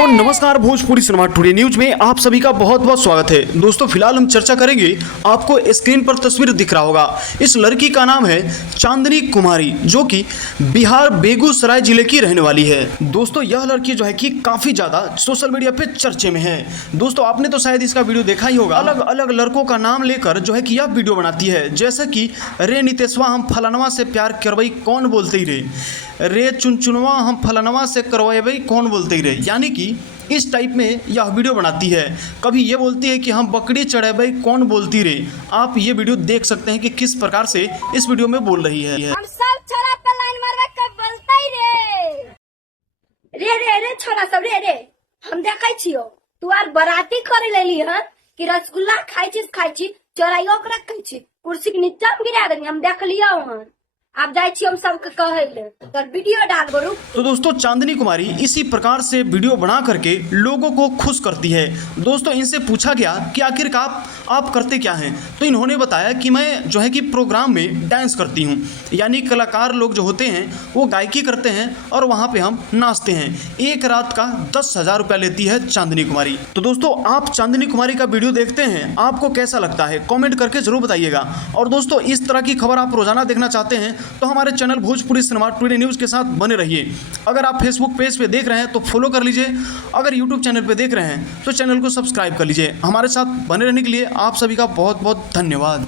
तो नमस्कार, Bhojpuri cinema today news में आप सभी का बहुत बहुत स्वागत है। दोस्तों फिलहाल हम चर्चा करेंगे, आपको स्क्रीन पर तस्वीर दिख रहा होगा, इस लड़की का नाम है चांदनी कुमारी, जो कि बिहार बेगूसराय जिले की रहने वाली है। दोस्तों यह लड़की जो है कि काफी ज्यादा सोशल मीडिया पे चर्चे में है। दोस्तों आपने तो शायद इसका वीडियो देखा ही होगा। अलग अलग लड़कों का नाम लेकर जो है कि यह वीडियो बनाती है, जैसे कि रे नितेशवा हम फलानवा से प्यार करवई कौन बोलते ही रे, रे चुनचुनवा हम फलानवा से करवाई कौन बोलते ही रे, यानी कि इस टाइप में यह वीडियो बनाती है। कभी ये बोलती है कि हम बकरी चढ़ेबै कौन बोलती रे। आप ये वीडियो देख सकते हैं कि किस प्रकार से इस वीडियो में बोल रही है। हम सब छोरा पे लाइन मारवा के बोलते रे रे रे छोरा सब रे हम देखै छियो तू आर बराती करे लेली ह कि रसगुल्ला खाइ छी चोराइयो के रखै छी, कुर्सी के नीचा में गिरा देनी, हम देख लियो हन। आप जाय छी हम सबके कहै ले तो वीडियो डाल बरू। तो दोस्तों चांदनी कुमारी इसी प्रकार से वीडियो बना करके लोगों को खुश करती है। दोस्तों इनसे पूछा गया कि आखिर आप करते क्या हैं, तो इन्होंने बताया कि मैं जो है कि प्रोग्राम में डांस करती हूं, यानी कलाकार लोग जो होते हैं वो गायकी करते हैं और वहां पे हम नाचते हैं। एक रात का 10,000 रुपया लेती है चांदनी कुमारी। तो दोस्तों आप चांदनी कुमारी का वीडियो देखते हैं, आपको कैसा लगता है कॉमेंट करके जरूर बताइएगा। और दोस्तों इस तरह की खबर आप रोजाना देखना चाहते हैं तो हमारे channel Bhojpuri cinema today news के साथ बने रहिए। अगर आप फेसबुक पेज पे देख रहे हैं तो फॉलो कर लीजिए, अगर यूट्यूब चैनल पे देख रहे हैं तो चैनल को सब्सक्राइब कर लीजिए। हमारे साथ बने रहने के लिए आप सभी का बहुत बहुत धन्यवाद।